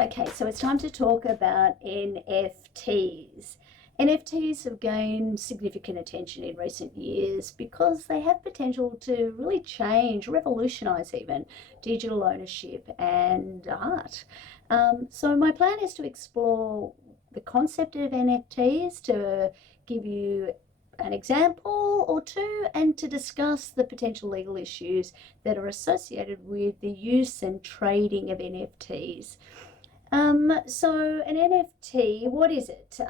Okay, so it's time to talk about NFTs. NFTs have gained significant attention in recent years because they have potential to really change, revolutionize even, digital ownership and art. So my plan is to explore the concept of NFTs, to give you an example or two, and to discuss the potential legal issues that are associated with the use and trading of NFTs. So an NFT, what is it?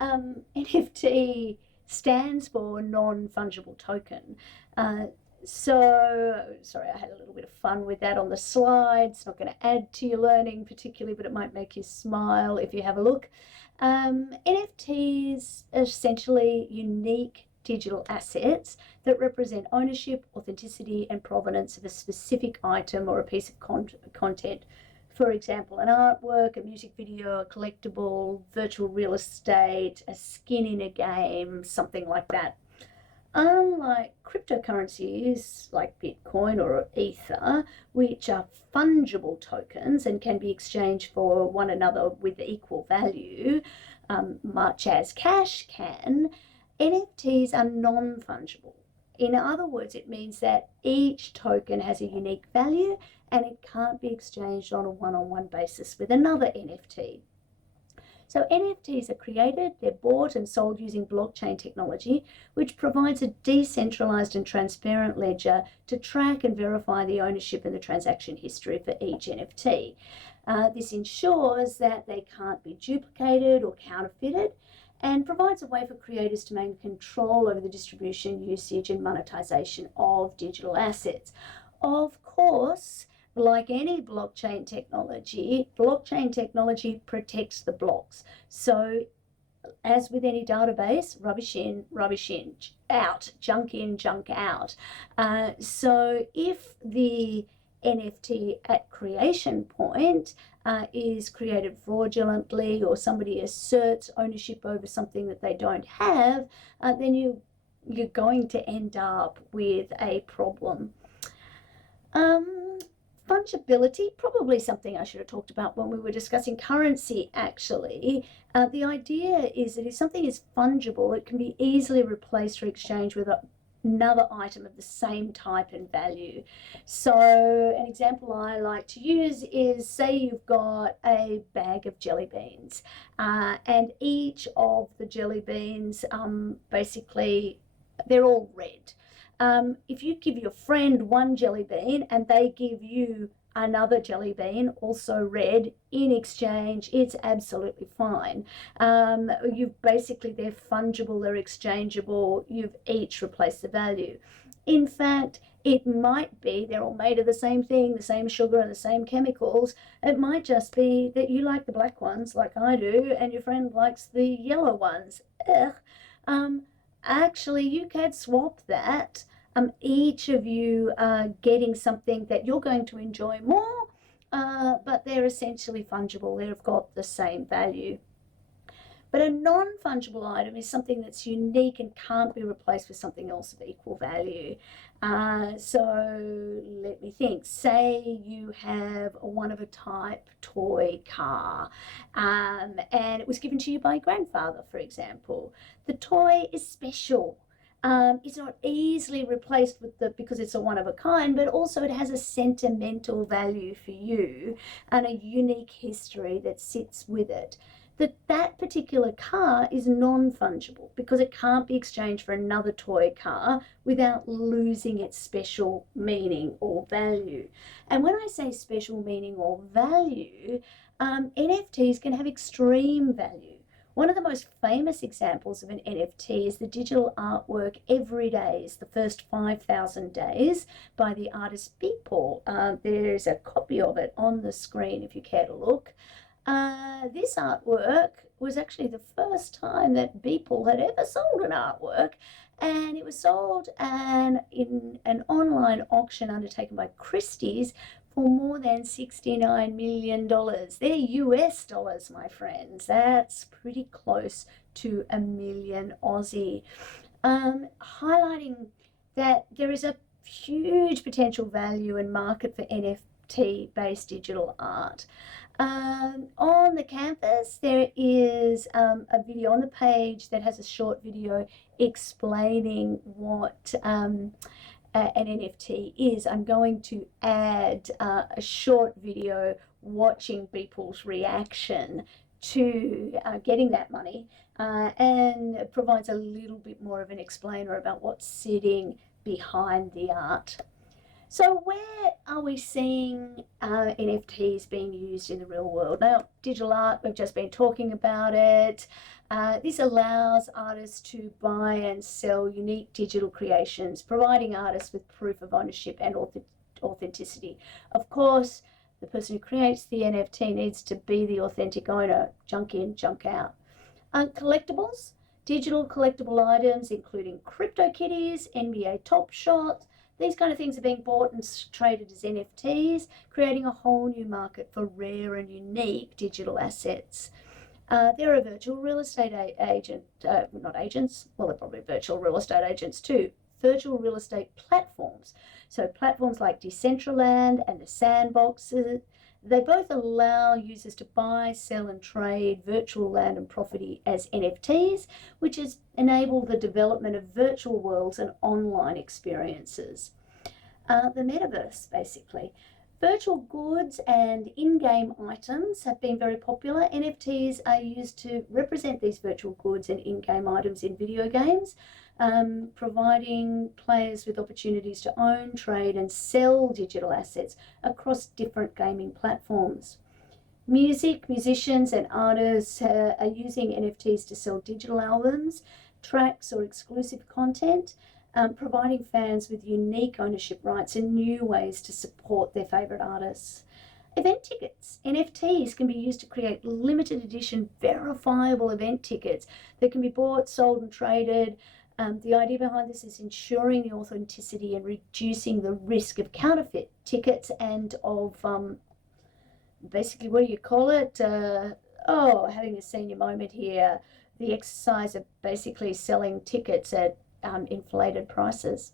NFT stands for non-fungible token. So, sorry, I had a little bit of fun with that on the slides. Not going to add to your learning particularly, but it might make you smile if you have a look. NFTs are essentially unique digital assets that represent ownership, authenticity, and provenance of a specific item or a piece of content. For example, an artwork, a music video, a collectible, virtual real estate, a skin in a game, something like that. Unlike cryptocurrencies like Bitcoin or Ether, which are fungible tokens and can be exchanged for one another with equal value, much as cash can, NFTs are non-fungible. In other words, it means that each token has a unique value and it can't be exchanged on a one-on-one basis with another NFT. So NFTs are created, they're bought and sold using blockchain technology, which provides a decentralized and transparent ledger to track and verify the ownership and the transaction history for each NFT. This ensures that they can't be duplicated or counterfeited, and provides a way for creators to maintain control over the distribution, usage, and monetization of digital assets. Of course, like any blockchain technology protects the blocks. So, as with any database, rubbish in, out, junk in, junk out. So, if the NFT at creation point is created fraudulently, or somebody asserts ownership over something that they don't have, then you're going to end up with a problem. Fungibility, probably something I should have talked about when we were discussing currency, actually. The idea is that if something is fungible, it can be easily replaced or exchanged with another item of the same type and value. So an example I like to use is, say you've got a bag of jelly beans, and each of the jelly beans, basically, they're all red. If you give your friend one jelly bean and they give you another jelly bean, also red, in exchange, it's absolutely fine. You've basically, they're fungible, they're exchangeable, you've each replaced the value. In fact, it might be they're all made of the same thing, the same sugar and the same chemicals. It might just be that you like the black ones like I do, and your friend likes the yellow ones. Actually, you can swap that. Each of you are getting something that you're going to enjoy more, but they're essentially fungible. They've got the same value. But a non-fungible item is something that's unique and can't be replaced with something else of equal value. So let me think. Say you have a one-of-a-type toy car, and it was given to you by grandfather, for example. The toy is special. It's not easily replaced because it's a one of a kind, but also it has a sentimental value for you and a unique history that sits with it. That particular car is non-fungible because it can't be exchanged for another toy car without losing its special meaning or value. And when I say special meaning or value, NFTs can have extreme value. One of the most famous examples of an NFT is the digital artwork Every Days, the first 5,000 days, by the artist Beeple. There's a copy of it on the screen if you care to look. This artwork was actually the first time that Beeple had ever sold an artwork, and it was sold in an online auction undertaken by Christie's for more than $69 million. They're US dollars, my friends. That's pretty close to a million Aussie. Highlighting that there is a huge potential value and market for NFT NFT-based digital art. On the canvas, there is a video on the page that has a short video explaining what an NFT is. I'm going to add a short video watching people's reaction to getting that money, and provides a little bit more of an explainer about what's sitting behind the art. So where are we seeing NFTs being used in the real world? Now, digital art, we've just been talking about it. This allows artists to buy and sell unique digital creations, providing artists with proof of ownership and authenticity. Of course, the person who creates the NFT needs to be the authentic owner, junk in, junk out. Collectibles, digital collectible items, including CryptoKitties, NBA Top Shot, these kind of things are being bought and traded as NFTs, creating a whole new market for rare and unique digital assets. There are virtual real estate not agents, well, they're probably virtual real estate agents too, virtual real estate platforms. So platforms like Decentraland and the Sandboxes, they both allow users to buy, sell and trade virtual land and property as NFTs, which has enabled the development of virtual worlds and online experiences. The metaverse, basically. Virtual goods and in-game items have been very popular. NFTs are used to represent these virtual goods and in-game items in video games, providing players with opportunities to own, trade and sell digital assets across different gaming platforms. Musicians and artists are using NFTs to sell digital albums, tracks or exclusive content, providing fans with unique ownership rights and new ways to support their favourite artists. Event tickets. NFTs can be used to create limited edition verifiable event tickets that can be bought, sold and traded. The idea behind this is ensuring the authenticity and reducing the risk of counterfeit tickets and of basically, what do you call it? Having a senior moment here. The exercise of basically selling tickets at inflated prices.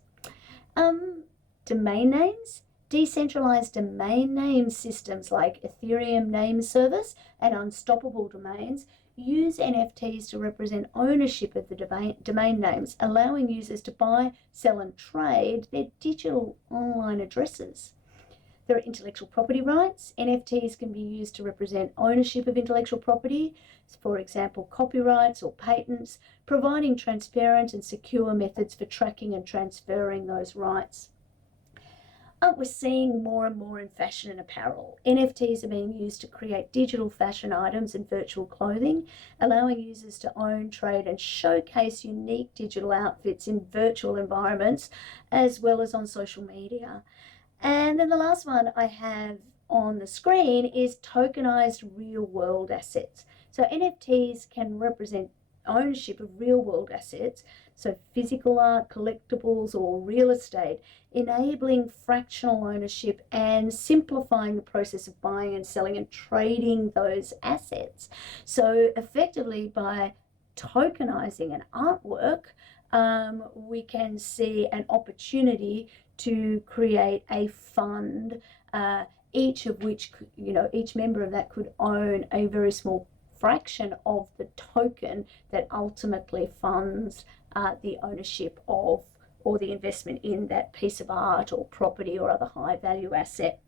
Domain names. Decentralized domain name systems like Ethereum Name Service and Unstoppable Domains use NFTs to represent ownership of the domain names, allowing users to buy, sell and trade their digital online addresses. There are intellectual property rights. NFTs can be used to represent ownership of intellectual property, for example, copyrights or patents, providing transparent and secure methods for tracking and transferring those rights. We're seeing more and more in fashion and apparel. NFTs are being used to create digital fashion items and virtual clothing, allowing users to own, trade and showcase unique digital outfits in virtual environments as well as on social media. And then the last one I have on the screen is tokenized real-world assets. So NFTs can represent ownership of real-world assets, so physical art, collectibles or real estate, enabling fractional ownership and simplifying the process of buying and selling and trading those assets. So effectively, by tokenizing an artwork, we can see an opportunity to create a fund, each of which, each member of that could own a very small fraction of the token that ultimately funds the ownership of or the investment in that piece of art or property or other high value asset.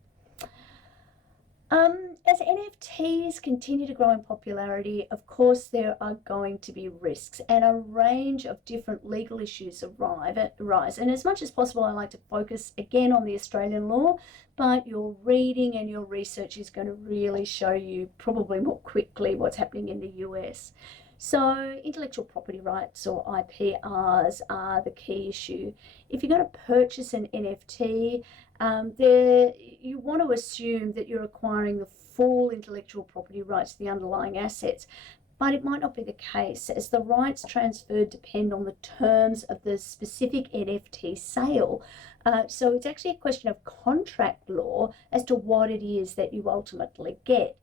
As NFTs continue to grow in popularity, of course, there are going to be risks and a range of different legal issues arise. And as much as possible, I like to focus again on the Australian law, but your reading and your research is going to really show you probably more quickly what's happening in the US. So intellectual property rights or IPRs are the key issue. If you're going to purchase an NFT, you want to assume that you're acquiring the full intellectual property rights to the underlying assets, but it might not be the case, as the rights transferred depend on the terms of the specific NFT sale. So it's actually a question of contract law as to what it is that you ultimately get.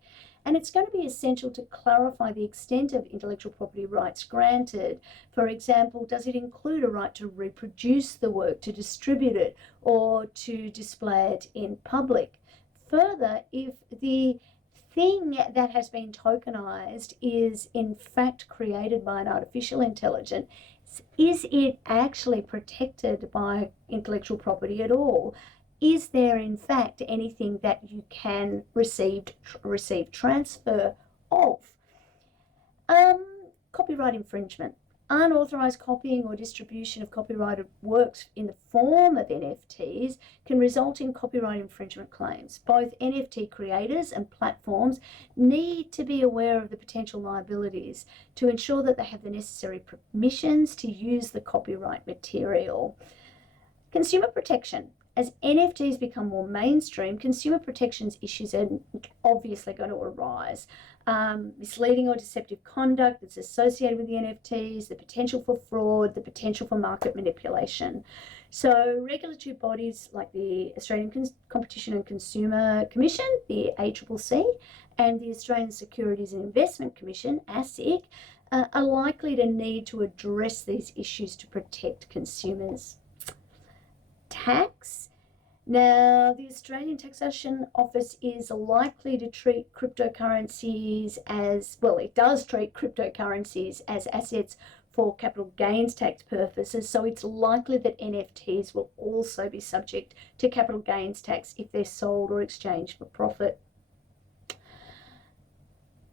And it's going to be essential to clarify the extent of intellectual property rights granted. For example, does it include a right to reproduce the work, to distribute it, or to display it in public? further, if the thing that has been tokenized is in fact created by an artificial intelligence, is it actually protected by intellectual property at all? Is there in fact anything that you can receive transfer of? Copyright infringement. Unauthorized copying or distribution of copyrighted works in the form of NFTs can result in copyright infringement claims. Both NFT creators and platforms need to be aware of the potential liabilities to ensure that they have the necessary permissions to use the copyright material. Consumer protection. As NFTs become more mainstream, consumer protections issues are obviously going to arise. Misleading or deceptive conduct that's associated with the NFTs, the potential for fraud, the potential for market manipulation. So regulatory bodies like the Australian Competition and Consumer Commission, the ACCC, and the Australian Securities and Investment Commission, ASIC, are likely to need to address these issues to protect consumers. Tax. Now, the Australian Taxation Office is likely to treat cryptocurrencies as, well, it does treat cryptocurrencies as assets for capital gains tax purposes, so it's likely that NFTs will also be subject to capital gains tax if they're sold or exchanged for profit.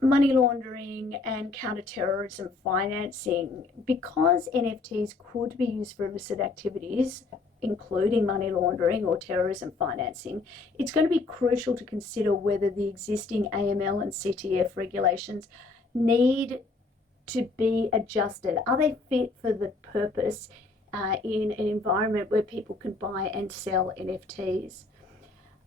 Money laundering and counter-terrorism financing. Because NFTs could be used for illicit activities, including money laundering or terrorism financing, it's going to be crucial to consider whether the existing AML and CTF regulations need to be adjusted. Are they fit for the purpose in an environment where people can buy and sell NFTs?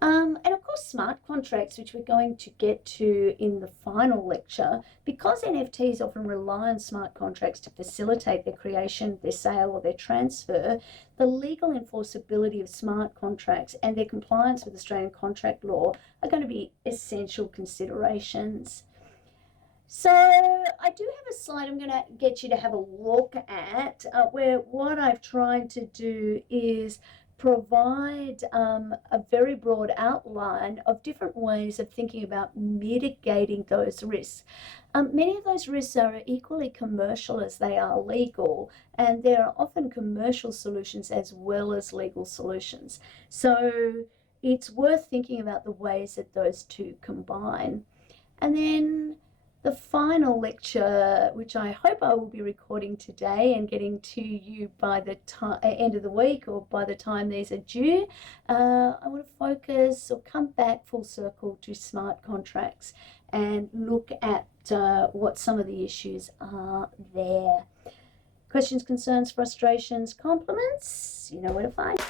And of course, smart contracts, which we're going to get to in the final lecture. Because NFTs often rely on smart contracts to facilitate their creation, their sale, or their transfer, the legal enforceability of smart contracts and their compliance with Australian contract law are going to be essential considerations. So I do have a slide I'm going to get you to have a look at where what I've tried to do is provide a very broad outline of different ways of thinking about mitigating those risks. Many of those risks are equally commercial as they are legal, and there are often commercial solutions as well as legal solutions. So it's worth thinking about the ways that those two combine. And then the final lecture, which I hope I will be recording today and getting to you by the end of the week or by the time these are due, I want to focus or come back full circle to smart contracts and look at what some of the issues are there. Questions, concerns, frustrations, compliments, you know where to find me.